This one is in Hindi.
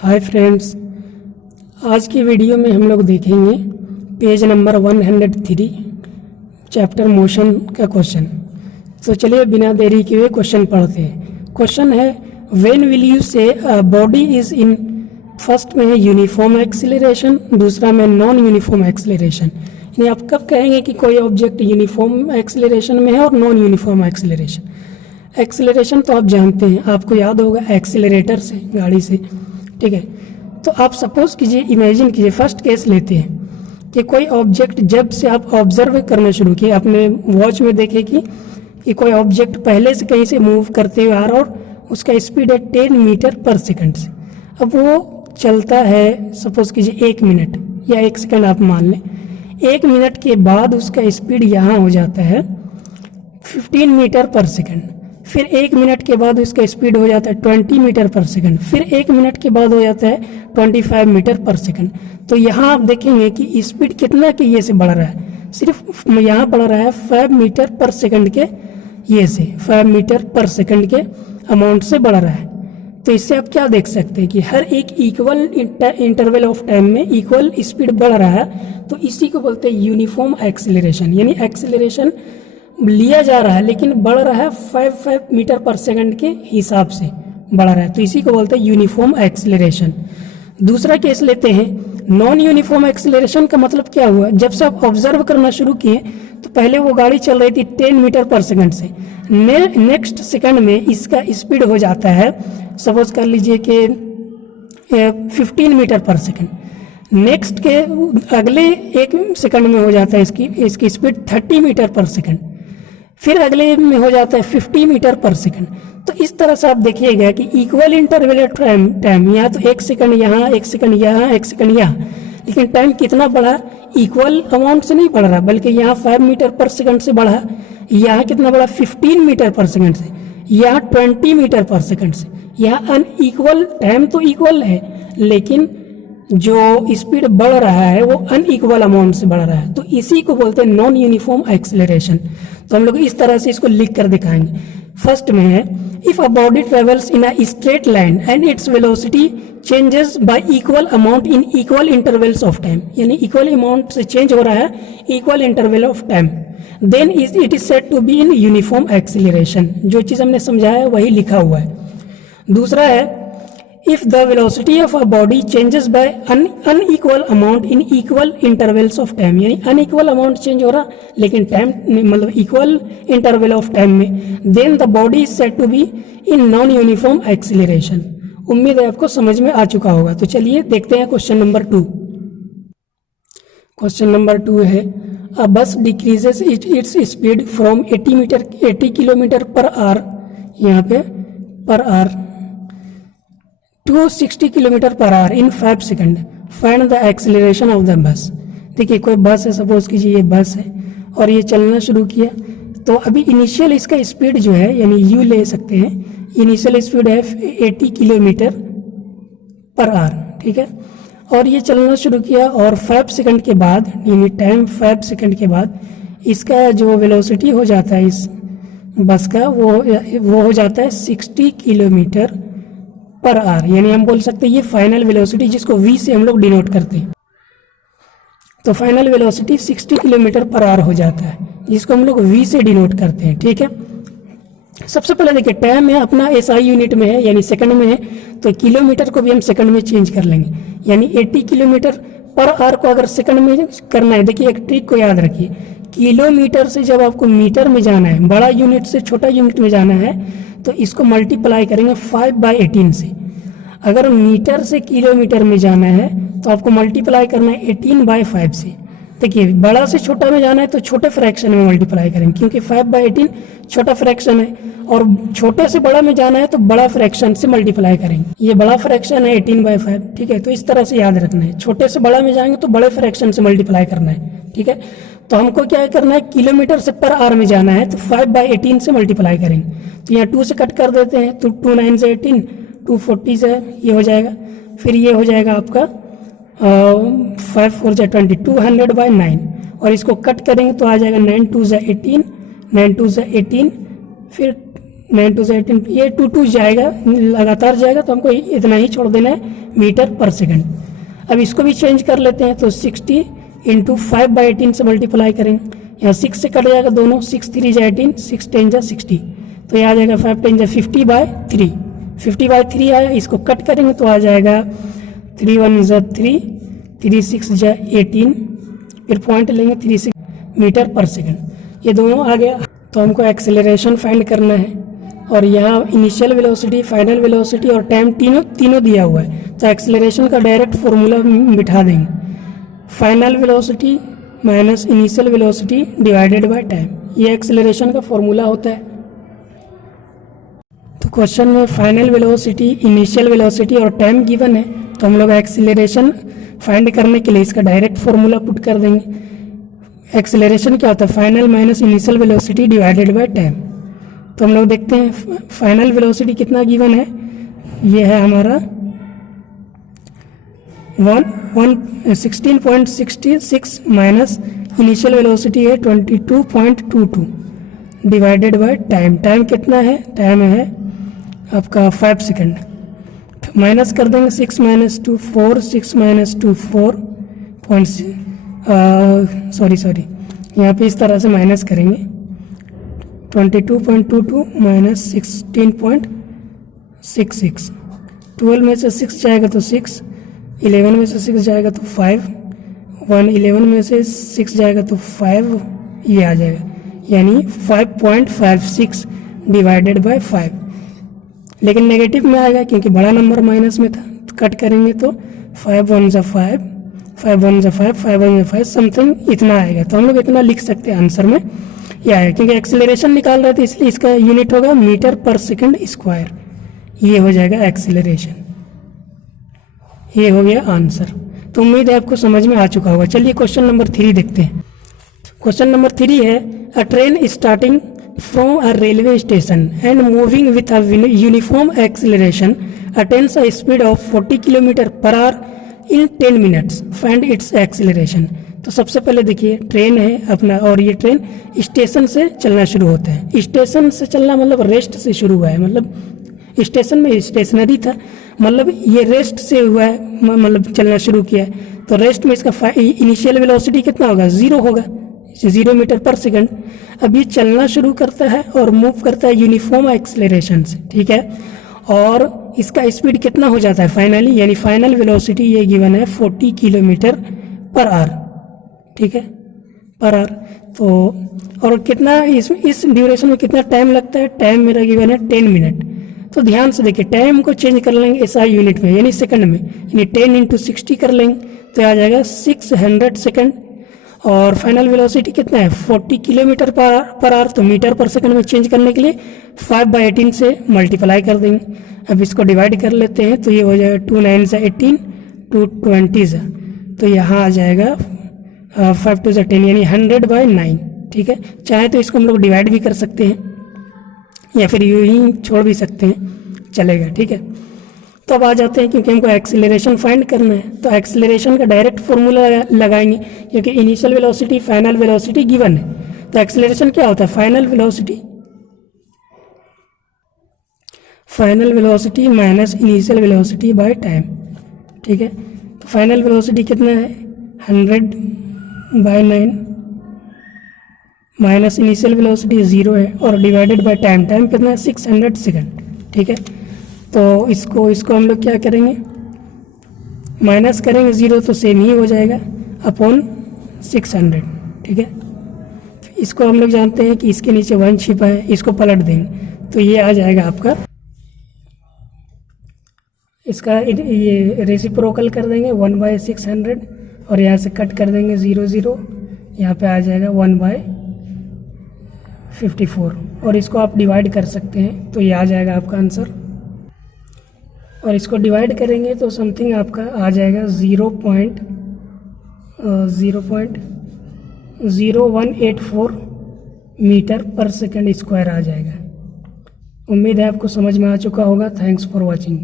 हाय फ्रेंड्स, आज की वीडियो में हम लोग देखेंगे पेज नंबर 103 चैप्टर मोशन का क्वेश्चन। तो चलिए बिना देरी के हुए क्वेश्चन पढ़ते हैं। क्वेश्चन है व्हेन विल यू से बॉडी इज इन, फर्स्ट में है यूनिफॉर्म एक्सीलरेशन, दूसरा में नॉन यूनिफॉर्म एक्सीलरेशन। यानी आप कब कहेंगे कि कोई ऑब्जेक्ट यूनिफॉर्म एक्सीलरेशन में है और नॉन यूनिफॉर्म एक्सीलरेशन। एक्सीलरेशन तो आप जानते हैं, आपको याद होगा एक्सीलरेटर से, गाड़ी से, ठीक है। तो आप सपोज कीजिए, इमेजिन कीजिए, फर्स्ट केस लेते हैं कि कोई ऑब्जेक्ट जब से आप ऑब्जर्व करना शुरू किए, अपने वॉच में देखे कि कोई ऑब्जेक्ट पहले से कहीं से मूव करते हुए आ रहा और उसका स्पीड है 10 मीटर पर सेकंड से। अब वो चलता है सपोज कीजिए 1 मिनट या 1 सेकंड आप मान लें। 1 मिनट के बाद उसका स्पीड यहाँ हो जाता है 15 मीटर पर सेकंड। फिर 1 मिनट के बाद इसका स्पीड हो जाता है 20 मीटर पर सेकंड। फिर 1 मिनट के बाद हो जाता है 25 मीटर पर सेकंड। तो यहाँ आप देखेंगे कि स्पीड कितना के ये से बढ़ रहा है, सिर्फ यहाँ बढ़ रहा है 5 मीटर पर सेकंड के, ये से 5 मीटर पर सेकंड के अमाउंट से बढ़ रहा है। तो इससे आप क्या देख सकते हैं कि हर एक इक्वल इंटरवल ऑफ टाइम में इक्वल स्पीड बढ़ रहा है। तो इसी को बोलते हैं यूनिफॉर्म एक्सीलरेशन। यानी एक्सीलरेशन लिया जा रहा है लेकिन बढ़ रहा है 5 मीटर पर सेकंड के हिसाब से बढ़ रहा है। तो इसी को बोलते हैं यूनिफॉर्म एक्सीलरेशन। दूसरा केस लेते हैं नॉन यूनिफॉर्म एक्सीलरेशन का मतलब क्या हुआ, जब से आप ऑब्जर्व करना शुरू किए तो पहले वो गाड़ी चल रही थी 10 मीटर पर सेकंड से, नेक्स्ट सेकंड में इसका स्पीड हो जाता है, सपोज कर लीजिए कि 15 मीटर पर सेकंड। नेक्स्ट के अगले 1 सेकंड में हो जाता है इसकी स्पीड 30 मीटर पर सेकंड। फिर अगले में हो जाता है 50 मीटर पर सेकंड। तो इस तरह से आप देखिएगा कि इक्वल इंटरवल टाइम यहाँ तो 1 सेकंड यहाँ, 1 सेकंड यहाँ, 1 सेकंड यहाँ, लेकिन टाइम कितना बढ़ा, इक्वल अमाउंट से नहीं बढ़ रहा, बल्कि यहाँ 5 मीटर पर सेकंड से बढ़ा, यहाँ कितना बढ़ा 15 मीटर पर सेकंड से, यहाँ 20 मीटर पर सेकंड से। यहाँ अनइक्वल टाइम तो इक्वल है लेकिन जो स्पीड बढ़ रहा है वो अनइक्वल अमाउंट से बढ़ रहा है। तो इसी को बोलते हैं नॉन यूनिफॉर्म एक्सीलरेशन। तो हम लोग इस तरह से इसको लिख कर दिखाएंगे। फर्स्ट में है if a body travels in a straight line and its velocity changes by equal amount in equal intervals of time, यानी इक्वल अमाउंट से चेंज हो रहा है equal interval of time, then it is said to be in uniform acceleration. जो चीज हमने समझाया वही लिखा हुआ है। दूसरा है if the velocity of a body changes by unequal amount in equal intervals of time, यानी unequal amount change हो रहा लेकिन टाइम मतलब equal interval of time में, then the body is said to be in non uniform acceleration। उम्मीद है आपको समझ में आ चुका होगा। तो चलिए देखते हैं क्वेश्चन नंबर 2। क्वेश्चन नंबर 2 है a bus decreases its speed from 80 kilometre per hour, यहाँ पे per hour, to 60 kilometre per hour in 5 second, find the acceleration of the bus. देखिए कोई बस है, सपोज कीजिए ये बस है और ये चलना शुरू किया। तो अभी इनिशियल इसका स्पीड जो है, यानी यू ले सकते हैं, इनिशियल स्पीड है 80 किलोमीटर पर आवर, ठीक है। और ये चलना शुरू किया और 5 सेकंड के बाद, यानी टाइम 5 सेकंड के बाद इसका जो वेलोसिटी हो जाता है इस बस का वो हो जाता है 60 किलोमीटर पर आवर। यानी हम बोल सकते हैं ये फाइनल वेलोसिटी, जिसको v से हम लोग डिनोट करते हैं। तो final velocity 60 kilometre per hour हो जाता है, जिसको हम लोग v से डिनोट करते हैं, ठीक है। सबसे पहले देखिए टाइम है अपना SI यूनिट में है, यानी सेकंड में है, तो किलोमीटर को भी हम सेकंड में चेंज कर लेंगे। यानी 80 किलोमीटर पर आवर को अगर सेकंड में करना है, देखिए एक ट्रिक को याद रखिए, किलोमीटर से जब आपको मीटर में जाना है, बड़ा यूनिट से छोटा यूनिट में जाना है, तो इसको मल्टीप्लाई करेंगे 5/18 से। अगर मीटर से किलोमीटर में जाना है तो आपको मल्टीप्लाई करना है 18/5 से। देखिए बड़ा से छोटा में जाना है तो छोटे फ्रैक्शन में मल्टीप्लाई करेंगे, क्योंकि 5/18 छोटा फ्रैक्शन है, और छोटे से बड़ा में जाना है तो बड़ा फ्रैक्शन से मल्टीप्लाई करेंगे। ये बड़ा फ्रैक्शन है 18/5, ठीक है। तो इस तरह से याद रखना है, छोटे से बड़ा में जाएंगे तो बड़े फ्रैक्शन से मल्टीप्लाई करना है, ठीक है। तो हमको क्या करना है, किलोमीटर से पर आवर में जाना है तो 5/18 से मल्टीप्लाई करेंगे। तो यहाँ 2 से कट कर देते हैं, तो 2 9 से 18, 2 40 से ये हो जाएगा। फिर ये हो जाएगा आपका 5 4 जा 20, 200/9, और इसको कट करेंगे तो आ जाएगा 9 2 जा 18, 9 2 जा 18, फिर 9 2 18, ये 2 जाएगा, लगातार जाएगा तो हमको इतना ही छोड़ देना है मीटर पर सेकंड। अब इसको भी चेंज कर लेते हैं, तो 60 इंटू 5/18 से मल्टीप्लाई करेंगे, यहाँ 6 से कट जाएगा दोनों, 6 3 जा 18, 6 10 जा 60, तो ये आ जाएगा 5 10 जा 50/3, 50/3 आया। इसको कट करेंगे तो आ जाएगा 3 1 जा 3, 3 6 जा 18, फिर पॉइंट लेंगे 36 मीटर पर सेकंड, ये दोनों आ गया। तो हमको एक्सेलरेशन फाइंड करना है, और यहाँ इनिशियल वेलोसिटी, फाइनल वेलोसिटी और टाइम तीनों दिया हुआ है, तो एक्सेलरेशन का डायरेक्ट फॉर्मूला बिठा देंगे, final velocity minus initial velocity divided by time, ये एक्सेलरेशन का फॉर्मूला होता है। तो क्वेश्चन में फाइनल वेलोसिटी, इनिशियल वेलोसिटी और टाइम गिवन है, तो हम लोग एक्सेलरेशन फाइंड करने के लिए इसका डायरेक्ट फॉर्मूला पुट कर देंगे। एक्सेलरेशन क्या होता है, final minus initial velocity divided by time. तो हम लोग देखते हैं फाइनल वेलोसिटी कितना गिवन है, ये है हमारा 16.66 माइनस इनिशियल वेलोसिटी है 22.22 डिवाइडेड बाय टाइम। टाइम कितना है, टाइम है आपका 5 सेकंड, माइनस कर देंगे 6 - 2 4, 6 - 2 4 सॉरी यहाँ पे इस तरह से माइनस करेंगे, 22.22 माइनस 16.66, 12 में से 6 जाएगा तो 6, 11 में से 6 जाएगा तो 5, 11 में से 6 जाएगा तो 5, ये आ जाएगा, यानी 5.56 डिवाइडेड बाय 5। लेकिन नेगेटिव में आएगा क्योंकि बड़ा नंबर माइनस में था, तो कट करेंगे तो 5 1 जा 5, 5 1 जा 5, 5 1 जा 5, समथिंग इतना आएगा। तो हम लोग इतना लिख सकते हैं आंसर में, यह आएगा क्योंकि एक्सेलरेशन निकाल रहे थे, इसलिए इसका यूनिट होगा मीटर पर सेकंड स्क्वायर, ये हो जाएगा एक्सेलरेशन। ये हो गया आंसर। तो उम्मीद है आपको समझ में आ चुका होगा। चलिए क्वेश्चन नंबर 3 देखते हैं। क्वेश्चन नंबर 3 है, अ train starting from a railway station and moving with a uniform acceleration attains a speed of 40 km/h in 10 minutes, find its acceleration. तो सबसे पहले देखिए ट्रेन है अपना, और ये ट्रेन स्टेशन से चलना शुरू होता है। स्टेशन से चलना मतलब रेस्ट से शुरू हुआ है, मतलब स्टेशन में स्टेशनरी था, मतलब ये रेस्ट से हुआ है, मतलब चलना शुरू किया है। तो रेस्ट में इसका इनिशियल वेलोसिटी कितना होगा, 0 होगा, 0 मीटर पर सेकंड। अब ये चलना शुरू करता है और मूव करता है यूनिफॉर्म एक्सेलरेशन से, ठीक है। और इसका स्पीड कितना हो जाता है फाइनली, यानी फाइनल वेलोसिटी ये गिवन है 40 km/h, ठीक है, पर आवर। तो और कितना इस ड्यूरेशन में कितना टाइम लगता है, टाइम मेरा गिवन है 10 मिनट। तो ध्यान से देखिए टाइम को चेंज कर लेंगे SI यूनिट में, यानी सेकंड में, यानी 10 × 60 कर लेंगे तो आ जाएगा 600 सेकंड। और फाइनल वेलोसिटी कितना है 40 km/h, तो मीटर पर सेकंड में चेंज करने के लिए 5/18 से मल्टीप्लाई कर देंगे। अब इसको डिवाइड कर लेते हैं तो ये हो जाएगा 2 9 से 18, 2 20 तो यहाँ आ जाएगा 5 2 से 10, यानी 100/9, ठीक है। चाहे तो इसको हम लोग डिवाइड भी कर सकते हैं या फिर यूं ही छोड़ भी सकते हैं, चलेगा, ठीक है। तो अब आ जाते हैं, क्योंकि हमको एक्सेलरेशन फाइंड करना है तो एक्सेलरेशन का डायरेक्ट फॉर्मूला लगाएंगे, क्योंकि initial velocity final velocity given है। तो एक्सेलरेशन क्या होता है, final velocity minus initial velocity by time, ठीक है। तो फाइनल वेलोसिटी कितना है 100/9 माइनस इनिशियल वेलोसिटी 0 है, और डिवाइडेड बाय टाइम, टाइम कितना है 600 सेकंड, ठीक है। तो इसको हम लोग क्या करेंगे, माइनस करेंगे 0 तो सेम ही हो जाएगा अपॉन 600, ठीक है। इसको हम लोग जानते हैं कि इसके नीचे 1 छिपा है, इसको पलट देंगे तो ये आ जाएगा आपका, इसका ये रेसिप्रोकल कर देंगे 1/600, और यहाँ से कट कर देंगे 0 0, यहाँ पे आ जाएगा 1/54, और इसको आप डिवाइड कर सकते हैं तो ये आ जाएगा आपका आंसर। और इसको डिवाइड करेंगे तो समथिंग आपका आ जाएगा 0.0184 मीटर पर सेकंड स्क्वायर आ जाएगा। उम्मीद है आपको समझ में आ चुका होगा। Thanks for watching.